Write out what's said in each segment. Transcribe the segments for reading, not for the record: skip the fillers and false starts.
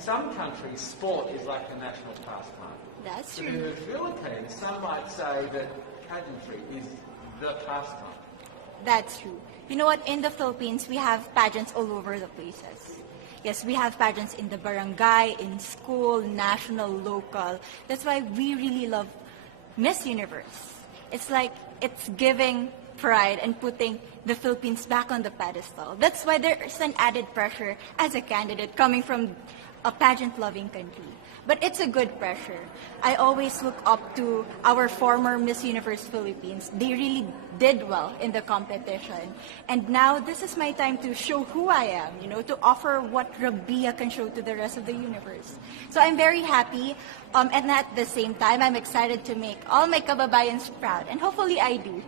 some countries, sport is like the national pastime. That's But in true. the Philippines, some might say that pageantry is the pastime. That's true. You know what? In the Philippines, we have pageants all over the places. Yes, we have pageants in the barangay, in school, national, local. That's why we really love Miss Universe. It's like it's giving pride and putting the Philippines back on the pedestal. That's why there's an added pressure as a candidate coming from a pageant-loving country. But it's a good pressure. I always look up to our former Miss Universe Philippines. They really did well in the competition. And now this is my time to show who I am, to offer what Rabiya can show to the rest of the universe. So I'm very happy. And at the same time, I'm excited to make all my kababayans proud. And hopefully I do.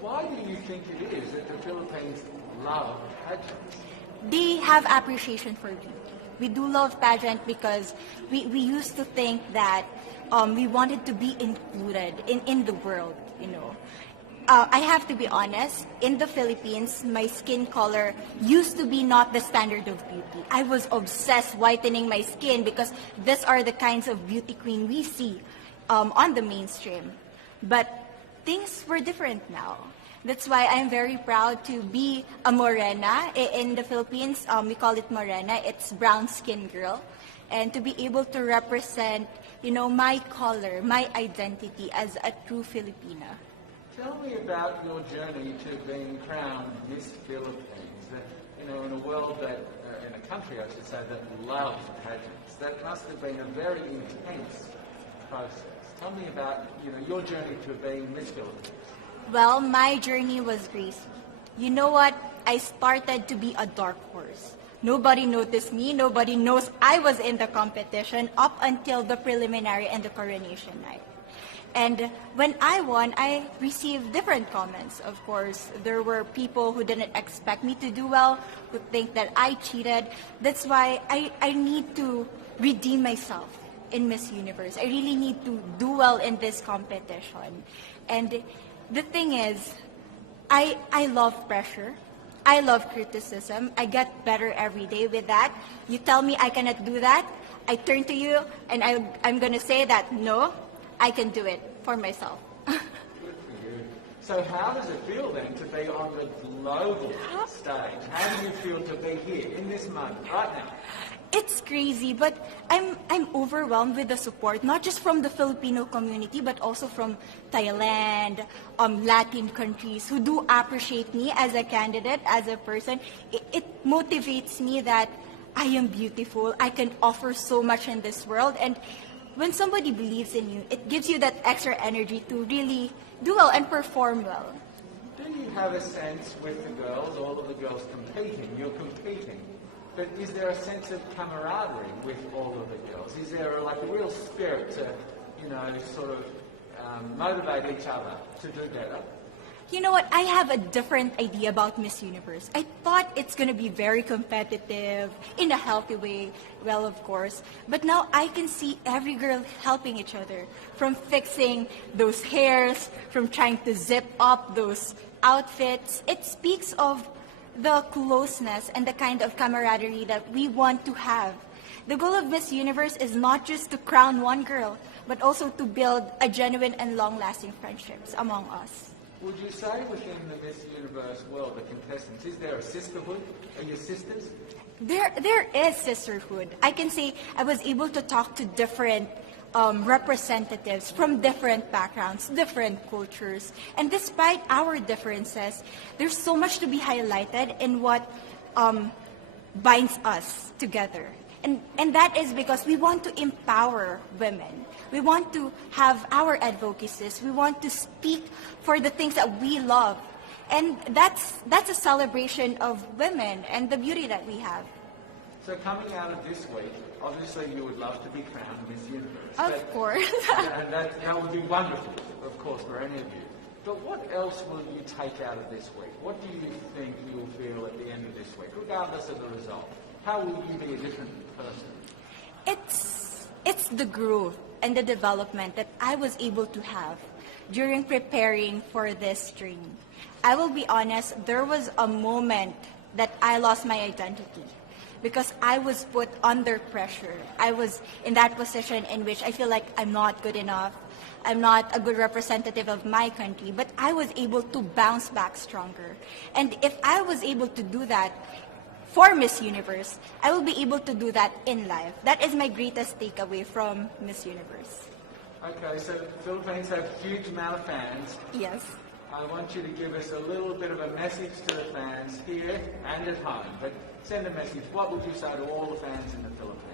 Why do you think it is that the Philippines love pageants? They have appreciation for beauty. We do love pageant because we used to think that we wanted to be included in the world, I have to be honest, in the Philippines, my skin color used to be not the standard of beauty. I was obsessed whitening my skin because these are the kinds of beauty queen we see on the mainstream. But things were different now. That's why I'm very proud to be a morena. In the Philippines, we call it morena. It's brown skin girl. And to be able to represent, my color, my identity as a true Filipina. Tell me about your journey to being crowned Miss Philippines. That, in a world that, in a country, I should say, that loves pageants. That must have been a very intense process. Tell me about, your journey to being Miss Philippines. Well, my journey was crazy. You know what? I started to be a dark horse. Nobody noticed me. Nobody knows I was in the competition up until the preliminary and the coronation night. And when I won, I received different comments. Of course, there were people who didn't expect me to do well, who think that I cheated. That's why I need to redeem myself in Miss Universe. I really need to do well in this competition. And the thing is, I love pressure. I love criticism. I get better every day with that. You tell me I cannot do that, I turn to you and I'm going to say that, no, I can do it for myself. Good for you. So how does it feel then to be on the global stage? How do you feel to be here in this moment, right now? It's crazy, but I'm overwhelmed with the support, not just from the Filipino community, but also from Thailand, Latin countries who do appreciate me as a candidate, as a person. It motivates me that I am beautiful, I can offer so much in this world, and when somebody believes in you, it gives you that extra energy to really do well and perform well. Do you have a sense with the girls, all of the girls competing, you're competing, but is there a sense of camaraderie with all of the girls? Is there a real spirit to, sort of motivate each other to do better? You know what? I have a different idea about Miss Universe. I thought it's going to be very competitive, in a healthy way, well, of course. But now I can see every girl helping each other, from fixing those hairs, from trying to zip up those outfits. It speaks of the closeness and the kind of camaraderie that we want to have. The goal of Miss Universe is not just to crown one girl, but also to build a genuine and long-lasting friendships among us. Would you say within the Miss Universe world, the contestants, is there a sisterhood? Are you sisters? There is sisterhood. I can say I was able to talk to different representatives from different backgrounds, different cultures. And despite our differences, there's so much to be highlighted in what binds us together. And that is because we want to empower women. We want to have our advocacies. We want to speak for the things that we love. And that's a celebration of women and the beauty that we have. So coming out of this week, obviously you would love to be crowned Miss Universe. Of course. And that would be wonderful, of course, for any of you. But what else will you take out of this week? What do you think you'll feel at the end of this week, regardless of the result? How will you be a different person? It's the growth and the development that I was able to have during preparing for this dream. I will be honest, there was a moment that I lost my identity. because I was put under pressure. I was in that position in which I feel like I'm not good enough. I'm not a good representative of my country, but I was able to bounce back stronger. And if I was able to do that for Miss Universe, I will be able to do that in life. That is my greatest takeaway from Miss Universe. Okay, so the Philippines have a huge amount of fans. Yes. I want you to give us a little bit of a message to the fans here and at home. But send a message. What would you say to all the fans in the Philippines?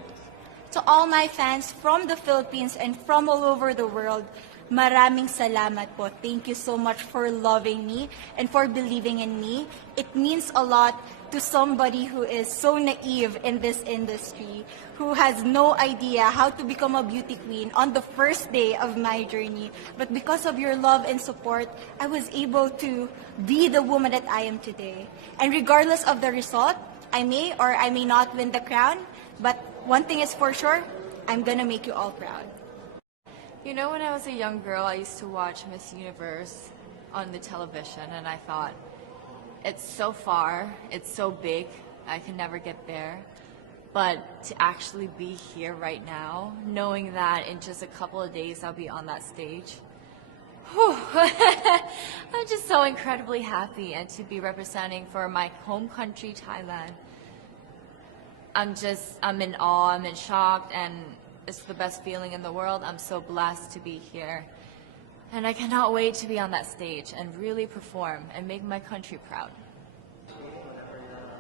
To all my fans from the Philippines and from all over the world, maraming salamat po. Thank you so much for loving me and for believing in me. It means a lot to somebody who is so naive in this industry, who has no idea how to become a beauty queen on the first day of my journey. But because of your love and support, I was able to be the woman that I am today. And regardless of the result, I may or I may not win the crown, but one thing is for sure, I'm gonna make you all proud. You know, when I was a young girl, I used to watch Miss Universe on the television, and I thought, it's so far, it's so big, I can never get there. But to actually be here right now, knowing that in just a couple of days I'll be on that stage, whew, I'm just so incredibly happy, and to be representing for my home country, Thailand. I'm in awe, I'm in shock, and it's the best feeling in the world. I'm so blessed to be here. And I cannot wait to be on that stage and really perform and make my country proud.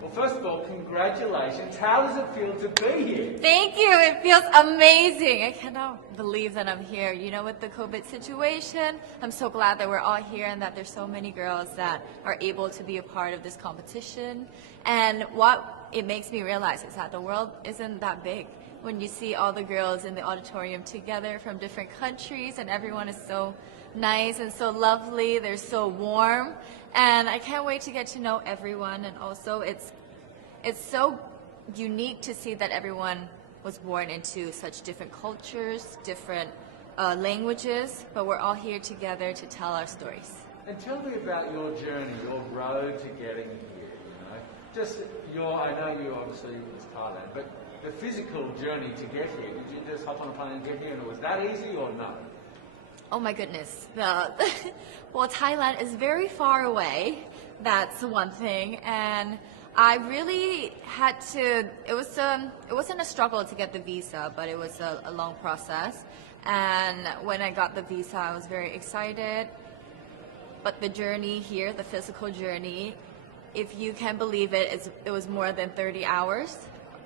Well, first of all, congratulations. How does it feel to be here? Thank you. It feels amazing. I cannot believe that I'm here. You know, with the COVID situation, I'm so glad that we're all here and that there's so many girls that are able to be a part of this competition. And what it makes me realize is that the world isn't that big. When you see all the girls in the auditorium together from different countries, and everyone is so nice and so lovely, they're so warm, and I can't wait to get to know everyone. And also it's so unique to see that everyone was born into such different cultures, different languages, but we're all here together to tell our stories. And tell me about your journey, your road to getting here. You know, just I know you obviously was Thailand, but the physical journey to get here. Did you just hop on a plane and get here, and was that easy or no? Oh my goodness. Well, Thailand is very far away. That's one thing. And I really had to, it wasn't a struggle to get the visa, but it was a long process. And when I got the visa, I was very excited. But the journey here, the physical journey, if you can believe it, it was more than 30 hours,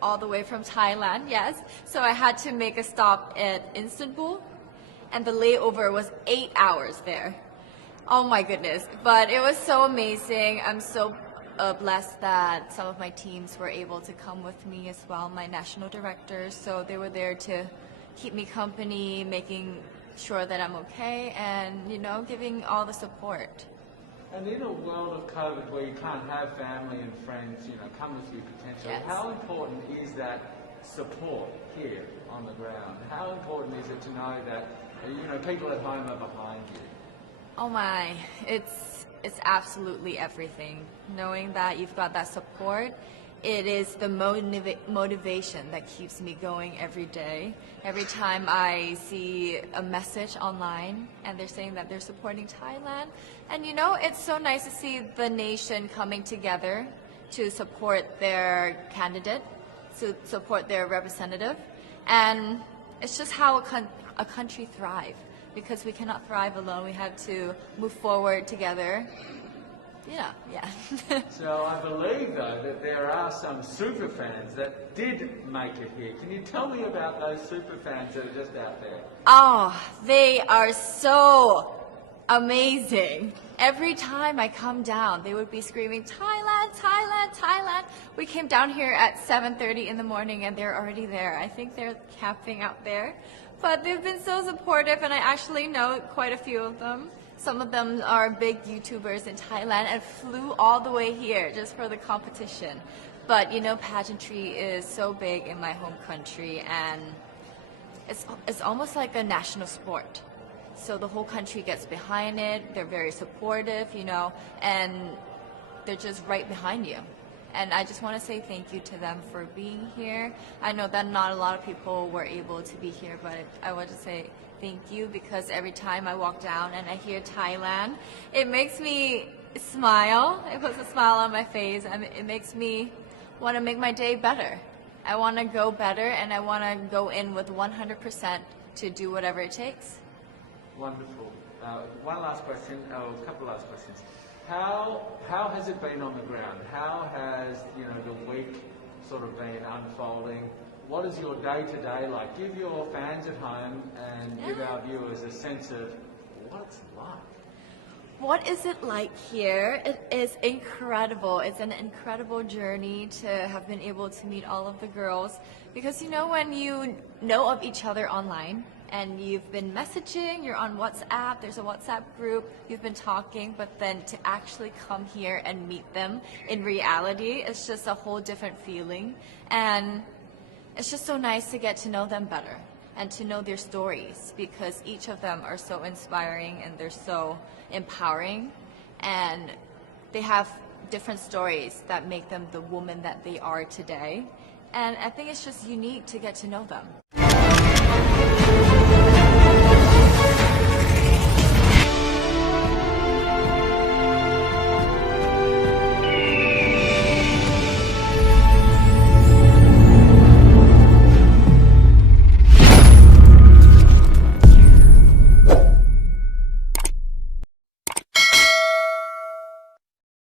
all the way from Thailand, yes. So I had to make a stop at Istanbul, and the layover was 8 hours there. Oh my goodness. But it was so amazing. I'm so blessed that some of my teams were able to come with me as well, my national directors. So they were there to keep me company, making sure that I'm okay, and, you know, giving all the support. And in a world of COVID where you can't have family and friends, you know, come with you potentially, Yes. How important is that support here on the ground? How important is it to know that, you know, people at home are behind you? Oh my, it's absolutely everything. Knowing that you've got that support, it is the motivation that keeps me going every day. Every time I see a message online and they're saying that they're supporting Thailand, and you know, it's so nice to see the nation coming together to support their candidate, to support their representative, and it's just how a country thrives. Because we cannot thrive alone, we have to move forward together. Yeah. So I believe, though, that there are some super fans that did make it here. Can you tell me about those super fans that are just out there? Oh, they are so amazing. Every time I come down, they would be screaming, Thailand, Thailand, Thailand. We came down here at 7:30 in the morning and they're already there. I think they're camping out there. But they've been so supportive, and I actually know quite a few of them. Some of them are big YouTubers in Thailand and flew all the way here just for the competition. But you know, pageantry is so big in my home country, and it's almost like a national sport. So the whole country gets behind it. They're very supportive, you know, and they're just right behind you. And I just want to say thank you to them for being here. I know that not a lot of people were able to be here, but I want to say thank you because every time I walk down and I hear Thailand, it makes me smile. It puts a smile on my face, and it makes me want to make my day better. I want to go better, and I want to go in with 100% to do whatever it takes. Wonderful. One last question, a couple last questions. How has it been on the ground? How has the week sort of been unfolding? What is your day-to-day like? Give your fans at home and give our viewers a sense of what it's like. What is it like here? It is incredible. It's an incredible journey to have been able to meet all of the girls because when you know of each other online and you've been messaging, you're on WhatsApp, there's a WhatsApp group, you've been talking, but then to actually come here and meet them in reality, it's just a whole different feeling. And it's just so nice to get to know them better and to know their stories because each of them are so inspiring and they're so empowering and they have different stories that make them the woman that they are today. And I think it's just unique to get to know them.